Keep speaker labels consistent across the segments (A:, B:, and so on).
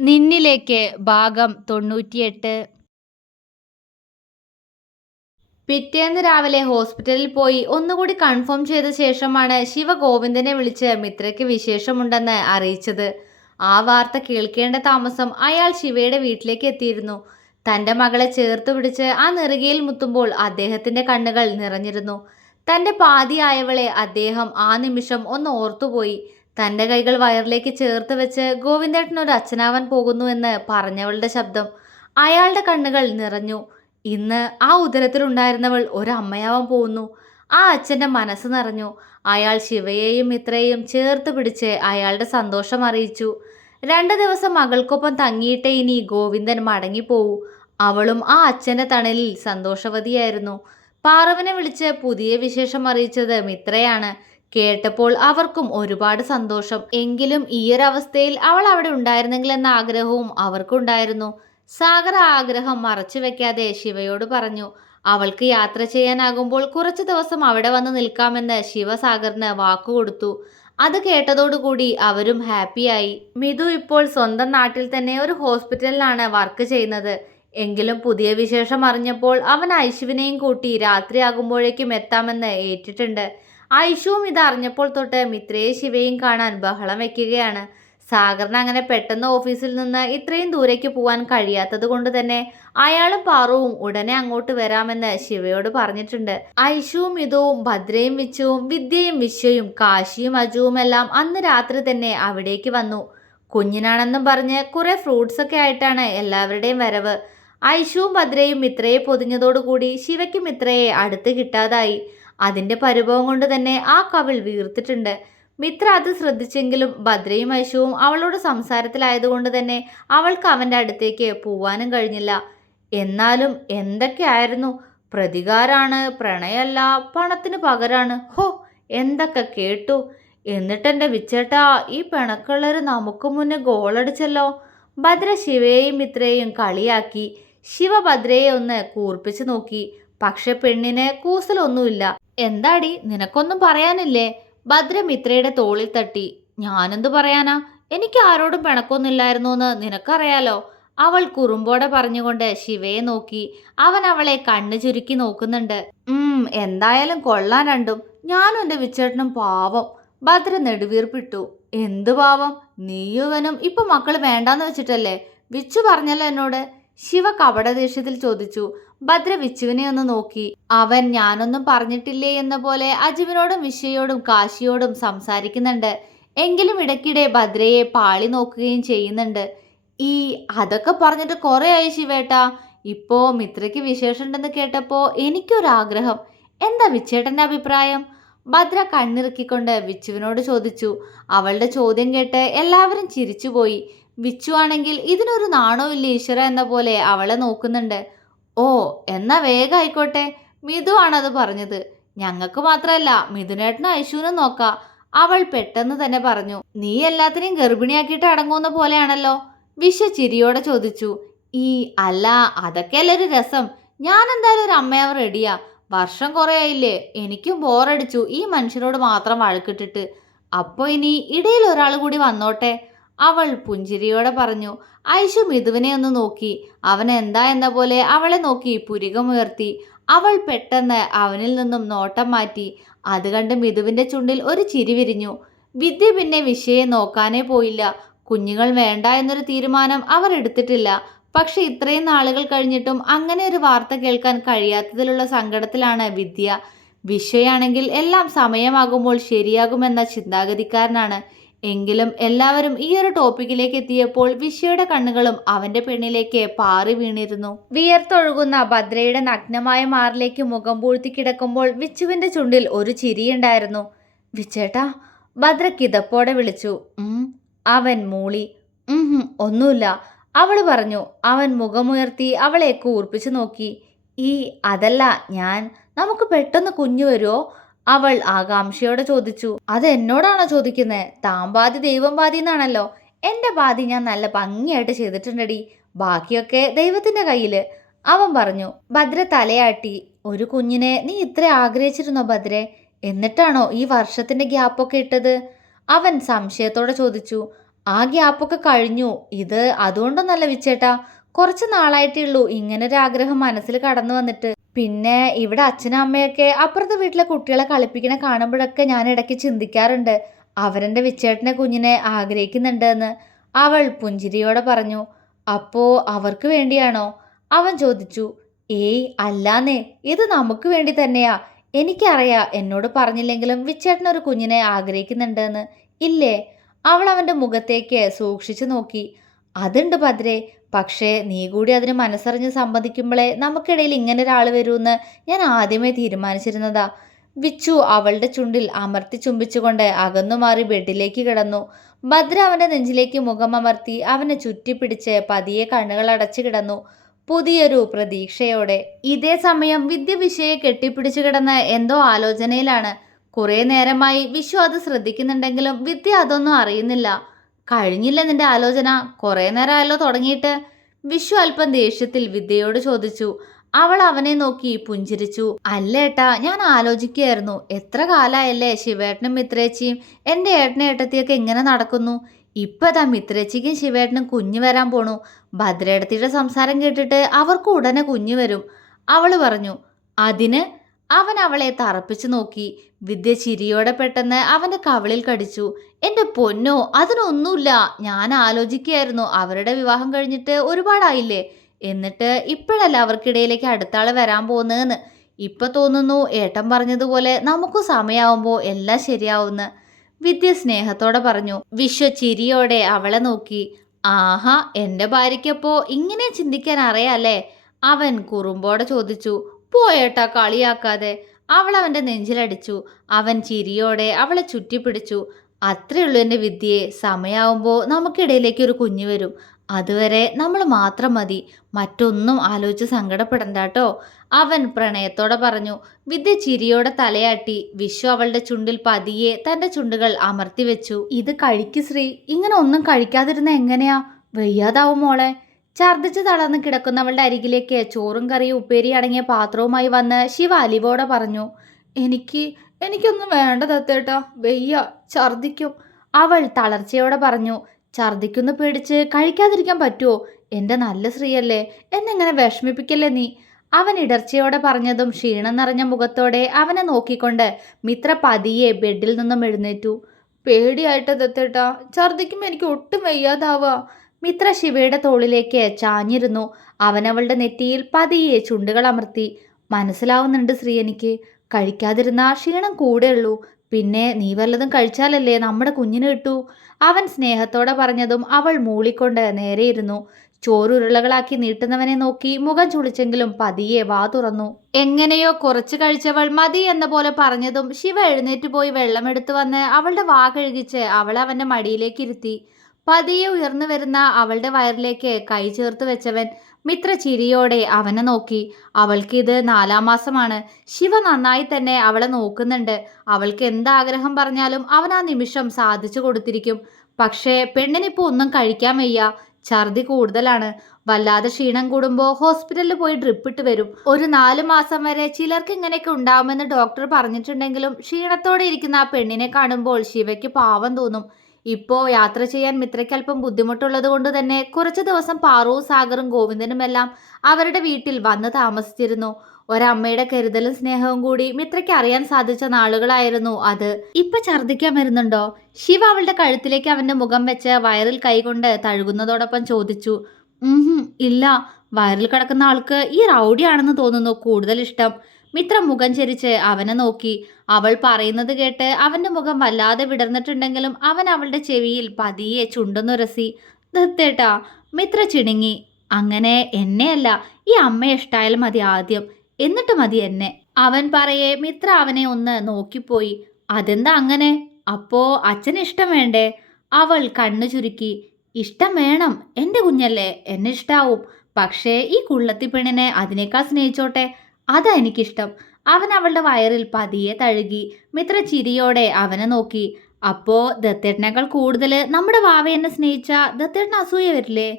A: നിന്നിലേക്ക് ഭാഗം തൊണ്ണൂറ്റിയെട്ട്. പിറ്റേന്ന് രാവിലെ ഹോസ്പിറ്റലിൽ പോയി ഒന്നുകൂടി കൺഫേം ചെയ്ത ശേഷമാണ് ശിവഗോവിന്ദനെ വിളിച്ച് മിത്രയ്ക്ക് വിശേഷമുണ്ടെന്ന് അറിയിച്ചത്. ആ വാർത്ത കേൾക്കേണ്ട താമസം അയാൾ ശിവയുടെ വീട്ടിലേക്ക് എത്തിയിരുന്നു. തന്റെ മകളെ ചേർത്ത് പിടിച്ച് ആ നെറുകയിൽ മുത്തുമ്പോൾ അദ്ദേഹത്തിന്റെ കണ്ണുകൾ നിറഞ്ഞിരുന്നു. തന്റെ പാതിയായവളെ അദ്ദേഹം ആ നിമിഷം ഒന്ന് ഓർത്തുപോയി. തന്റെ കൈകൾ വയറിലേക്ക് ചേർത്ത് വെച്ച് ഗോവിന്ദേട്ടൻ ഒരു അച്ഛനാവാൻ പോകുന്നു എന്ന് പറഞ്ഞവളുടെ ശബ്ദം അയാളുടെ കണ്ണുകൾ നിറഞ്ഞു. ഇന്ന് ആ ഉദരത്തിലുണ്ടായിരുന്നവൾ ഒരു അമ്മയാവാൻ പോകുന്നു. ആ അച്ഛന്റെ മനസ്സ് നിറഞ്ഞു. അയാൾ ശിവയെയും മിത്രയെയും ചേർത്ത് പിടിച്ച് അയാളുടെ സന്തോഷം അറിയിച്ചു. രണ്ട് ദിവസം മകൾക്കൊപ്പം തങ്ങിയിട്ടേ ഇനി ഗോവിന്ദൻ മടങ്ങിപ്പോവൂ. അവളും ആ അച്ഛന്റെ തണലിൽ സന്തോഷവതിയായിരുന്നു. പാർവനെ വിളിച്ച് പുതിയ വിശേഷം അറിയിച്ചത് മിത്രയാണ്. കേട്ടപ്പോൾ അവർക്കും ഒരുപാട് സന്തോഷം. എങ്കിലും ഈയൊരവസ്ഥയിൽ അവൾ അവിടെ ഉണ്ടായിരുന്നെങ്കിൽ എന്ന ആഗ്രഹവും അവർക്കുണ്ടായിരുന്നു. സാഗർ ആഗ്രഹം മറച്ചു വെക്കാതെ ശിവയോട് പറഞ്ഞു അവൾക്ക് യാത്ര ചെയ്യാനാകുമ്പോൾ കുറച്ചു ദിവസം അവിടെ വന്ന് നിൽക്കാമെന്ന് ശിവ സാഗറിന് വാക്കുകൊടുത്തു അത് കേട്ടതോടുകൂടി അവരും ഹാപ്പിയായി മിഥു ഇപ്പോൾ സ്വന്തം നാട്ടിൽ തന്നെ ഒരു ഹോസ്പിറ്റലിലാണ് വർക്ക് ചെയ്യുന്നത്. എങ്കിലും പുതിയ വിശേഷം അറിഞ്ഞപ്പോൾ അവൻ ഐശുവിനെയും കൂട്ടി രാത്രിയാകുമ്പോഴേക്കും എത്താമെന്ന് ഏറ്റിട്ടുണ്ട്. ഐഷുവും ഇത് അറിഞ്ഞപ്പോൾ തൊട്ട് മിത്രയെ ശിവയും കാണാൻ ബഹളം വയ്ക്കുകയാണ് സാഗറിന് അങ്ങനെ പെട്ടെന്ന് ഓഫീസിൽ നിന്ന് ഇത്രയും ദൂരേക്ക് പോകാൻ കഴിയാത്തത് കൊണ്ട് തന്നെ അയാളും പാറുവും ഉടനെ അങ്ങോട്ട് വരാമെന്ന് ശിവയോട് പറഞ്ഞിട്ടുണ്ട്. ഐഷുവും ഇതുവും ഭദ്രയും വിച്ചുവും വിദ്യയും വിശ്വയും കാശിയും അജുവും എല്ലാം അന്ന് രാത്രി തന്നെ അവിടേക്ക് വന്നു. കുഞ്ഞിനാണെന്നും പറഞ്ഞ് കുറെ ഫ്രൂട്ട്സ് ഒക്കെ ആയിട്ടാണ് എല്ലാവരുടെയും വരവ്. ഐഷുവും ഭദ്രയും മിത്രയെ പൊതിഞ്ഞതോടുകൂടി ശിവയ്ക്കും മിത്രയെ അടുത്ത് കിട്ടാതായി. അതിന്റെ പരിഭവം കൊണ്ട് തന്നെ ആ കവിൾ വീർത്തിട്ടുണ്ട്. മിത്ര അത് ശ്രദ്ധിച്ചെങ്കിലും ഭദ്രയും ഐശുവും അവളോട് സംസാരത്തിലായതുകൊണ്ട് തന്നെ അവൾക്ക് അവന്റെ അടുത്തേക്ക് പോവാനും കഴിഞ്ഞില്ല. എന്നാലും എന്തൊക്കെയായിരുന്നു? പ്രതികാരാണ് പ്രണയല്ല പണത്തിന് പകരാണ്. ഹോ എന്തൊക്കെ കേട്ടു? എന്നിട്ടെന്റെ വിച്ചേട്ടാ ഈ പിണക്കുള്ളവർ നമുക്ക് മുന്നേ ഗോളടിച്ചല്ലോ. ഭദ്ര ശിവയെയും മിത്രയെയും കളിയാക്കി. ശിവ ഭദ്രയെ ഒന്ന് കൂർപ്പിച്ചു നോക്കി. പക്ഷെ പെണ്ണിന് കൂസലൊന്നുമില്ല. എന്താടി നിനക്കൊന്നും പറയാനില്ലേ? ഭദ്രമിത്രയുടെ തോളിൽ തട്ടി. ഞാനെന്തു പറയാനാ? എനിക്ക് ആരോടും പിണക്കൊന്നില്ലായിരുന്നു എന്ന് നിനക്കറിയാലോ? അവൾ കുറുമ്പോടെ പറഞ്ഞുകൊണ്ട് ശിവയെ നോക്കി. അവൻ അവളെ കണ്ണു ചുരുക്കി നോക്കുന്നുണ്ട്. ഉം എന്തായാലും കൊള്ളാൻ രണ്ടും. ഞാനും എന്റെ വിച്ചേട്ടനും പാവം. ഭദ്ര നെടുവീർപ്പിട്ടു. എന്തു പാവം? നീയുവനും ഇപ്പൊ മക്കൾ വേണ്ടാന്ന് വെച്ചിട്ടല്ലേ? വിച്ചു പറഞ്ഞല്ലോ എന്നോട്. ശിവ കപടദേഷ്യത്തിൽ ചോദിച്ചു. ഭദ്ര വിച്ചുവിനെ ഒന്ന് നോക്കി. അവൻ ഞാനൊന്നും പറഞ്ഞിട്ടില്ലേ എന്ന പോലെ അജുവിനോടും വിഷയോടും കാശിയോടും സംസാരിക്കുന്നുണ്ട്. എങ്കിലും ഇടയ്ക്കിടെ ഭദ്രയെ പാളി നോക്കുകയും ചെയ്യുന്നുണ്ട്. ഈ അതൊക്കെ പറഞ്ഞിട്ട് കുറേ ആയി ശിവേട്ട. ഇപ്പോ മിത്രയ്ക്ക് വിശേഷമുണ്ടെന്ന് കേട്ടപ്പോ എനിക്കൊരാഗ്രഹം. എന്താ വിച്ചേട്ടന്റെ അഭിപ്രായം? ഭദ്ര കണ്ണിറുക്കിക്കൊണ്ട് വിച്ചുവിനോട് ചോദിച്ചു. അവളുടെ ചോദ്യം കേട്ട് എല്ലാവരും ചിരിച്ചുപോയി. വിച്ചു ആണെങ്കിൽ ഇതിനൊരു നാണോ ഇല്ല ഈശ്വര എന്ന പോലെ അവളെ നോക്കുന്നുണ്ട്. ഓ എന്നാ വേഗം ആയിക്കോട്ടെ മിതുവാണത് പറഞ്ഞത്. ഞങ്ങൾക്ക് മാത്രമല്ല മിഥുനേട്ടനും ഐശുവിനും നോക്കാം. അവൾ പെട്ടെന്ന് തന്നെ പറഞ്ഞു നീ എല്ലാത്തിനെയും ഗർഭിണിയാക്കിയിട്ട് അടങ്ങുന്ന പോലെയാണല്ലോ. വിശ്വ ചിരിയോടെ ചോദിച്ചു ഈ അല്ല അതൊക്കെയല്ലേ ഒരു രസം. ഞാൻ എന്തായാലും ഒരു അമ്മയാവ് റെഡിയാ. വർഷം കുറേ ആയില്ലേ എനിക്കും ബോറടിച്ചു ഈ മനുഷ്യനോട് മാത്രം വഴക്കിട്ടിട്ട്. അപ്പോൾ ഇനി ഇടയിൽ ഒരാൾ കൂടി വന്നോട്ടെ? അവൾ പുഞ്ചിരിയോടെ പറഞ്ഞു ഐഷു മിഥുവിനെ ഒന്ന് നോക്കി. അവൻ എന്താ എന്ന പോലെ അവളെ നോക്കി പുരികമുയർത്തി. അവൾ പെട്ടെന്ന് അവനിൽ നിന്നും നോട്ടം മാറ്റി. അത് കണ്ട് മിഥുവിന്റെ ചുണ്ടിൽ ഒരു ചിരി വിരിഞ്ഞു. വിദ്യ പിന്നെ വിഷയെ നോക്കാനേ പോയില്ല. കുഞ്ഞുങ്ങൾ വേണ്ട എന്നൊരു തീരുമാനം അവർ എടുത്തിട്ടില്ല. പക്ഷെ ഇത്രയും നാളുകൾ കഴിഞ്ഞിട്ടും അങ്ങനെ ഒരു വാർത്ത കേൾക്കാൻ കഴിയാത്തതിലുള്ള സങ്കടത്തിലാണ് വിദ്യ. വിഷയാണെങ്കിൽ എല്ലാം സമയമാകുമ്പോൾ ശരിയാകുമെന്ന ചിന്താഗതിക്കാരനാണ്. എങ്കിലും എല്ലാവരും ഈ ഒരു ടോപ്പിക്കിലേക്ക് എത്തിയപ്പോൾ വിഷയുടെ കണ്ണുകളും അവന്റെ പെണ്ണിലേക്ക് പാറി വീണിരുന്നു. വിയർത്തൊഴുകുന്ന ഭദ്രയുടെ നഗ്നമായ മാറിലേക്ക് മുഖം പൂഴ്ത്തി കിടക്കുമ്പോൾ വിച്ചുവിന്റെ ചുണ്ടിൽ ഒരു ചിരിയുണ്ടായിരുന്നു. വിച്ചേട്ടാ ഭദ്ര കിതപ്പോടെ വിളിച്ചു. അവൻ മൂളി. ഉം ഒന്നുമില്ല. അവൾ പറഞ്ഞു. അവൻ മുഖമുയർത്തി അവളെ കൂർപ്പിച്ചു നോക്കി. ഈ അതല്ല ഞാൻ. നമുക്ക് പെട്ടെന്ന് കുഞ്ഞു വരുമോ അവൾ ആകാംക്ഷയോടെ ചോദിച്ചു അത് എന്നോടാണോ ചോദിക്കുന്നത് ബാധി ദൈവം ബാധി എന്നാണല്ലോ എന്റെ ബാധി ഞാൻ നല്ല ഭംഗിയായിട്ട് ചെയ്തിട്ടുണ്ടടി. ബാക്കിയൊക്കെ ദൈവത്തിന്റെ കയ്യിൽ. അവൻ പറഞ്ഞു ഭദ്ര തലയാട്ടി ഒരു കുഞ്ഞിനെ നീ ഇത്ര ആഗ്രഹിച്ചിരുന്നോ ഭദ്രെ? എന്നിട്ടാണോ ഈ വർഷത്തിന്റെ ഗ്യാപ്പൊക്കെ ഇട്ടത്? അവൻ സംശയത്തോടെ ചോദിച്ചു ആ ഗ്യാപ്പൊക്കെ കഴിഞ്ഞു. ഇത് അതുകൊണ്ടൊന്നല്ല വിച്ചേട്ടാ. കുറച്ച് നാളായിട്ടേ ഉള്ളൂ ഇങ്ങനൊരാഗ്രഹം മനസ്സിൽ കടന്നു വന്നിട്ട്. പിന്നെ ഇവിടെ അച്ഛനും അമ്മയൊക്കെ അപ്പുറത്തെ വീട്ടിലെ കുട്ടികളെ കളിപ്പിക്കണ കാണുമ്പോഴൊക്കെ ഞാൻ ഇടയ്ക്ക് ചിന്തിക്കാറുണ്ട്. അവരെന്റെ വിച്ചേട്ടനെ കുഞ്ഞിനെ ആഗ്രഹിക്കുന്നുണ്ട് എന്ന് അവൾ പുഞ്ചിരിയോടെ പറഞ്ഞു അപ്പോ അവർക്ക് വേണ്ടിയാണോ? അവൻ ചോദിച്ചു ഏയ് അല്ലാന്നേ ഇത് നമുക്ക് വേണ്ടി തന്നെയാ. എനിക്കറിയാ എന്നോട് പറഞ്ഞില്ലെങ്കിലും വിച്ചേട്ടൻ ഒരു കുഞ്ഞിനെ ആഗ്രഹിക്കുന്നുണ്ടെന്ന്. ഇല്ലേ? അവൾ അവന്റെ മുഖത്തേക്ക് സൂക്ഷിച്ചു നോക്കി അതുണ്ട് ഭദ്രേ പക്ഷേ നീ കൂടി അതിന് മനസ്സറിഞ്ഞ് സമ്മതിക്കുമ്പോഴേ നമുക്കിടയിൽ ഇങ്ങനെ ഒരാൾ വരുമെന്ന് ഞാൻ ആദ്യമേ തീരുമാനിച്ചിരുന്നതാ. വിച്ചു അവളുടെ ചുണ്ടിൽ അമർത്തി ചുംബിച്ചുകൊണ്ട് അകന്നു മാറി ബെഡിലേക്ക് കിടന്നു. ഭദ്ര അവന്റെ നെഞ്ചിലേക്ക് മുഖം അമർത്തി അവനെ ചുറ്റിപ്പിടിച്ച് പതിയെ കണ്ണുകൾ അടച്ചു കിടന്നു. പുതിയൊരു പ്രതീക്ഷയോടെ ഇതേ സമയം വിദ്യ വിഷയെ കെട്ടിപ്പിടിച്ചു കിടന്ന എന്തോ ആലോചനയിലാണ്. കുറേ നേരമായി വിശ്വ അത് ശ്രദ്ധിക്കുന്നുണ്ടെങ്കിലും വിദ്യ അതൊന്നും അറിയുന്നില്ല. കഴിഞ്ഞില്ല നിന്റെ ആലോചന. കുറേ നേരമായല്ലോ തുടങ്ങിയിട്ട്. വിഷു അല്പം ദേഷ്യത്തിൽ വിദ്യയോട് ചോദിച്ചു. അവൾ അവനെ നോക്കി പുഞ്ചിരിച്ചു. അല്ല ഏട്ടാ ഞാൻ ആലോചിക്കുകയായിരുന്നു. എത്ര കാലായല്ലേ ശിവേട്ടനും മിത്രേച്ചിയും എന്റെ ഏട്ടനെ ഏട്ടത്തിയൊക്കെ എങ്ങനെ നടക്കുന്നു. ഇപ്പതാ മിത്രേച്ചിക്കും ശിവേട്ടനും കുഞ്ഞു വരാൻ പോണു. ഭദ്രേടത്തിയുടെ സംസാരം കേട്ടിട്ട് അവർക്ക് ഉടനെ കുഞ്ഞു വരും. അവൾ പറഞ്ഞു അതിന് അവൻ അവളെ തറപ്പിച്ചു നോക്കി. വിദ്യ ചിരിയോടെ പെട്ടെന്ന് അവന്റെ കവിളിൽ കടിച്ചു. എന്റെ പൊന്നോ അതിനൊന്നുമില്ല. ഞാൻ ആലോചിക്കുകയായിരുന്നു. അവരുടെ വിവാഹം കഴിഞ്ഞിട്ട് ഒരുപാടായില്ലേ? എന്നിട്ട് ഇപ്പോഴല്ല അവർക്കിടയിലേക്ക് അടുത്താളെ വരാൻ പോകുന്നതെന്ന്. ഇപ്പൊ തോന്നുന്നു ഏട്ടൻ പറഞ്ഞതുപോലെ നമുക്ക് സമയാവുമ്പോൾ എല്ലാം ശരിയാവുമെന്ന്. വിദ്യ സ്നേഹത്തോടെ പറഞ്ഞു. വിശ്വ ചിരിയോടെ അവളെ നോക്കി. ആഹാ എന്റെ ഭാര്യയ്ക്കപ്പോ ഇങ്ങനെ ചിന്തിക്കാൻ അറിയാല്ലേ അവൻ കുറുമ്പോടെ ചോദിച്ചു. പോയേട്ടാ കളിയാക്കാതെ. അവൾ അവന്റെ നെഞ്ചിലടിച്ചു. അവൻ ചിരിയോടെ അവളെ ചുറ്റിപ്പിടിച്ചു. അത്രയുള്ളൂ എന്റെ വിദ്യയെ. സമയാവുമ്പോൾ നമുക്കിടയിലേക്ക് ഒരു കുഞ്ഞു വരും. അതുവരെ നമ്മൾ മാത്രം മതി. മറ്റൊന്നും ആലോചിച്ച് സങ്കടപ്പെടണ്ട കേട്ടോ അവൻ പ്രണയത്തോടെ പറഞ്ഞു. വിദ്യ ചിരിയോടെ തലയാട്ടി. വിശ്വ അവളുടെ ചുണ്ടിൽ പതിയെ തന്റെ ചുണ്ടുകൾ അമർത്തി വെച്ചു. ഇത് കഴിക്ക് ശ്രീ. ഇങ്ങനെ ഒന്നും കഴിക്കാതിരുന്ന എങ്ങനെയാ? വയ്യാതാവും മോളെ. ഛർദ്ദിച്ച് തളർന്ന് കിടക്കുന്നവളുടെ അരികിലേക്ക് ചോറും കറിയും ഉപ്പേരി അടങ്ങിയ പാത്രവുമായി വന്ന് ശിവ അലിവോടെ പറഞ്ഞു എനിക്ക് എനിക്കൊന്നും വേണ്ട തത്തേട്ടാ വെയ്യ ഛർദിക്കും അവൾ തളർച്ചയോടെ പറഞ്ഞു ഛർദിക്കുന്നു പേടിച്ച് കഴിക്കാതിരിക്കാൻ പറ്റുമോ എന്റെ നല്ല സ്ത്രീയല്ലേ എന്നെങ്ങനെ വിഷമിപ്പിക്കല്ലേ നീ? അവൻ ഇടർച്ചയോടെ പറഞ്ഞതും ക്ഷീണം നിറഞ്ഞ മുഖത്തോടെ അവനെ നോക്കിക്കൊണ്ട് മിത്ര പതിയെ ബെഡിൽ നിന്നും എഴുന്നേറ്റു. പേടിയായിട്ട് ദത്തേട്ടാ ഛർദിക്കുമ്പോൾ എനിക്ക് ഒട്ടും വയ്യാതാവുക മിത്ര ശിവയുടെ തോളിലേക്ക് ചാഞ്ഞിരുന്നു. അവനവളുടെ നെറ്റിയിൽ പതിയെ ചുണ്ടുകൾ അമർത്തി. മനസ്സിലാവുന്നുണ്ട് ശ്രീ എനിക്ക്. കഴിക്കാതിരുന്ന ക്ഷീണം കൂടെയുള്ളൂ പിന്നെ നീ വല്ലതും കഴിച്ചാലല്ലേ നമ്മുടെ കുഞ്ഞിന് കിട്ടൂ? അവൻ സ്നേഹത്തോടെ പറഞ്ഞതും അവൾ മൂളിക്കൊണ്ട് നേരെയിരുന്നു ചോറുരുളകളാക്കി നീട്ടുന്നവനെ നോക്കി മുഖം ചുളിച്ചെങ്കിലും പതിയെ വാ തുറന്നു. എങ്ങനെയോ കുറച്ച് കഴിച്ചവൾ മതി എന്ന പോലെ പറഞ്ഞതും ശിവ എഴുന്നേറ്റ് പോയി വെള്ളമെടുത്തു വന്ന് അവളുടെ വാ കഴുകിച്ച് അവളെ അവന്റെ മടിയിലേക്ക് ഇരുത്തി. പതിയെ ഉയർന്നു വരുന്ന അവളുടെ വയറിലേക്ക് കൈ ചേർത്ത് വെച്ചവൻ മിത്ര ചിരിയോടെ അവനെ നോക്കി. അവൾക്ക് ഇത് നാലാം മാസമാണ്. ശിവ നന്നായി തന്നെ അവളെ നോക്കുന്നുണ്ട്. അവൾക്ക് എന്താഗ്രഹം പറഞ്ഞാലും അവൻ ആ നിമിഷം സാധിച്ചു കൊടുത്തിരിക്കും. പക്ഷേ പെണ്ണിനിപ്പോൾ ഒന്നും കഴിക്കാൻ വയ്യ. ഛർദി കൂടുതലാണ്. വല്ലാതെ ക്ഷീണം കൂടുമ്പോൾ ഹോസ്പിറ്റലിൽ പോയി ഡ്രിപ്പ് ഇട്ട് വരും. ഒരു നാല് മാസം വരെ ചിലർക്ക് ഇങ്ങനെയൊക്കെ ഉണ്ടാവുമെന്ന് ഡോക്ടർ പറഞ്ഞിട്ടുണ്ടെങ്കിലും ക്ഷീണത്തോടെ ഇരിക്കുന്ന ആ പെണ്ണിനെ കാണുമ്പോൾ ശിവയ്ക്ക് പാവം തോന്നും. ഇപ്പോൾ യാത്ര ചെയ്യാൻ മിത്രയ്ക്ക് അല്പം ബുദ്ധിമുട്ടുള്ളത് കൊണ്ട് തന്നെ കുറച്ച് ദിവസം പാറുവും സാഗറും ഗോവിന്ദനുമെല്ലാം അവരുടെ വീട്ടിൽ വന്ന് താമസിച്ചിരുന്നു. ഒരമ്മയുടെ കരുതലും സ്നേഹവും കൂടി മിത്രയ്ക്ക് അറിയാൻ സാധിച്ച നാളുകളായിരുന്നു അത്. ഇപ്പൊ ഛർദ്ദിക്കാൻ വരുന്നുണ്ടോ? ശിവ അവളുടെ കഴുത്തിലേക്ക് അവന്റെ മുഖം വെച്ച് വയറിൽ കൈകൊണ്ട് തഴുകുന്നതോടൊപ്പം ചോദിച്ചു. ഇല്ല. വയറിൽ കിടക്കുന്ന ആൾക്ക് ഈ റൗഡിയാണെന്ന് തോന്നുന്നു കൂടുതൽ ഇഷ്ടം. മിത്ര മുഖം ചരിച്ച് അവനെ നോക്കി. അവൾ പറയുന്നത് കേട്ട് അവന്റെ മുഖം വല്ലാതെ വിടർന്നിട്ടുണ്ടെങ്കിലും അവൻ അവളുടെ ചെവിയിൽ പതിയെ ചുണ്ടുന്നുരസി ദത്തേട്ടാ മിത്ര ചിണുങ്ങി. അങ്ങനെ എന്നെയല്ല ഈ അമ്മയെ ഇഷ്ടായാലും മതി ആദ്യം. എന്നിട്ട് മതി എന്നെ. അവൻ പറയെ മിത്ര അവനെ ഒന്ന് നോക്കിപ്പോയി. അതെന്താ അങ്ങനെ? അപ്പോ അച്ഛന് ഇഷ്ടം വേണ്ടേ? അവൾ കണ്ണു ചുരുക്കി. ഇഷ്ടം വേണം. എന്റെ കുഞ്ഞല്ലേ എന്നെ ഇഷ്ടാവും. പക്ഷേ ഈ കുള്ളത്തി പെണ്ണിനെ അതിനേക്കാൾ സ്നേഹിച്ചോട്ടെ? അതാ എനിക്കിഷ്ടം. അവൻ അവളുടെ വയറിൽ പതിയെ തഴുകി മിത്ര ചിരിയോടെ അവനെ നോക്കി. അപ്പോ ദത്തേട്ടനേക്കാൾ കൂടുതൽ നമ്മുടെ വാവയെന്നെ സ്നേഹിച്ച ദത്തേട്ടൻ അസൂയ വരില്ലേ?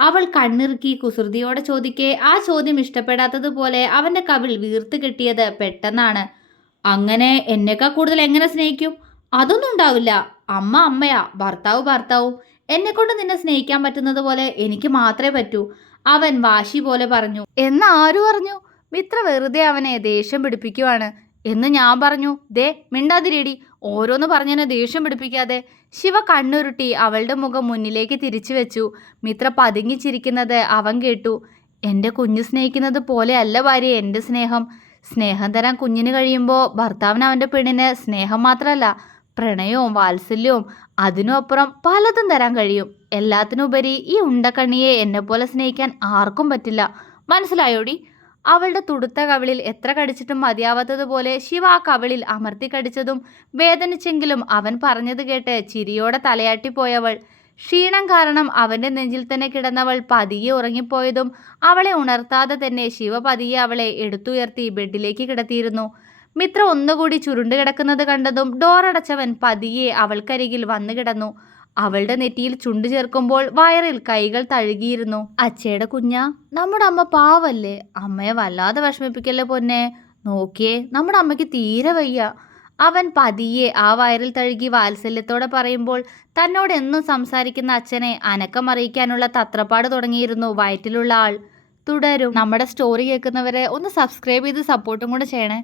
A: അവൾ കണ്ണിറുക്കി കുസൃതിയോടെ ചോദിക്കെ ആ ചോദ്യം ഇഷ്ടപ്പെടാത്തതുപോലെ അവന്റെ കവിൾ വീർത്ത് കിട്ടിയത് പെട്ടെന്നാണ്. അങ്ങനെ എന്നേക്കാൾ കൂടുതൽ എങ്ങനെ സ്നേഹിക്കും? അതൊന്നും ഉണ്ടാവില്ല. അമ്മ അമ്മയാ. ഭർത്താവ് ഭർത്താവും. എന്നെക്കൊണ്ട് നിന്നെ സ്നേഹിക്കാൻ പറ്റുന്നത് പോലെ എനിക്ക് മാത്രമേ പറ്റൂ. അവൻ വാശി പോലെ പറഞ്ഞു.
B: എന്നാരു പറഞ്ഞു മിത്ര വെറുതെ അവനെ ദേഷ്യം പിടിപ്പിക്കുവാണ്. എന്ന് ഞാൻ പറഞ്ഞു. ദേ മിണ്ടാതിരിടി ഓരോന്ന് പറഞ്ഞതിനെ ദേഷ്യം പിടിപ്പിക്കാതെ. ശിവ കണ്ണുരുട്ടി അവളുടെ മുഖം മുന്നിലേക്ക് തിരിച്ചു വെച്ചു. മിത്ര പതുങ്ങിച്ചിരിക്കുന്നത് അവൻ കേട്ടു. എന്റെ കുഞ്ഞു സ്നേഹിക്കുന്നത് പോലെയല്ല ഭാര്യ എന്റെ സ്നേഹം. സ്നേഹം തരാൻ കുഞ്ഞിന് കഴിയുമ്പോൾ ഭർത്താവിന് അവന്റെ പെണ്ണിന് സ്നേഹം മാത്രമല്ല പ്രണയവും വാത്സല്യവും അതിനും അപ്പുറം പലതും തരാൻ കഴിയും. എല്ലാത്തിനുപരി ഈ ഉണ്ടക്കണ്ണിയെ എന്നെപ്പോലെ സ്നേഹിക്കാൻ ആർക്കും പറ്റില്ല. മനസ്സിലായോടി? അവളുടെ തുടുത്ത കവിളിൽ എത്ര കടിച്ചിട്ടും മതിയാവാത്തതുപോലെ ശിവ ആ കവിളിൽ അമർത്തി കടിച്ചതും വേദനിച്ചെങ്കിലും അവൻ പറഞ്ഞത് കേട്ട് ചിരിയോടെ തലയാട്ടിപ്പോയവൾ ക്ഷീണം കാരണം അവന്റെ നെഞ്ചിൽ തന്നെ കിടന്നവൾ പതിയെ ഉറങ്ങിപ്പോയതും അവളെ ഉണർത്താതെ തന്നെ ശിവ പതിയെ അവളെ എടുത്തുയർത്തി ബെഡിലേക്ക് കിടത്തിയിരുന്നു. മിത്ര ഒന്നുകൂടി ചുരുണ്ട് കിടക്കുന്നത് കണ്ടതും ഡോറടച്ചവൻ പതിയെ അവൾക്കരികിൽ വന്നു കിടന്നു അവളുടെ നെറ്റിയിൽ ചുണ്ടു ചേർക്കുമ്പോൾ വയറിൽ കൈകൾ തഴുകിയിരുന്നു. അച്ചയുടെ കുഞ്ഞ നമ്മുടെ അമ്മ പാവല്ലേ? അമ്മയെ വല്ലാതെ വിഷമിപ്പിക്കല്ലേ പൊന്നെ? നോക്കിയേ നമ്മുടെ അമ്മയ്ക്ക് തീരെ വയ്യ. അവൻ പതിയെ ആ വയറിൽ തഴുകി വാത്സല്യത്തോടെ പറയുമ്പോൾ തന്നോട് എന്നും സംസാരിക്കുന്ന അച്ഛനെ അനക്കം അറിയിക്കാനുള്ള തത്രപ്പാട് തുടങ്ങിയിരുന്നു വയറ്റിലുള്ള ആൾ. തുടരും. നമ്മുടെ സ്റ്റോറി കേൾക്കുന്നവരെ ഒന്ന് സബ്സ്ക്രൈബ് ചെയ്ത് സപ്പോർട്ടും കൂടെ ചെയ്യണേ.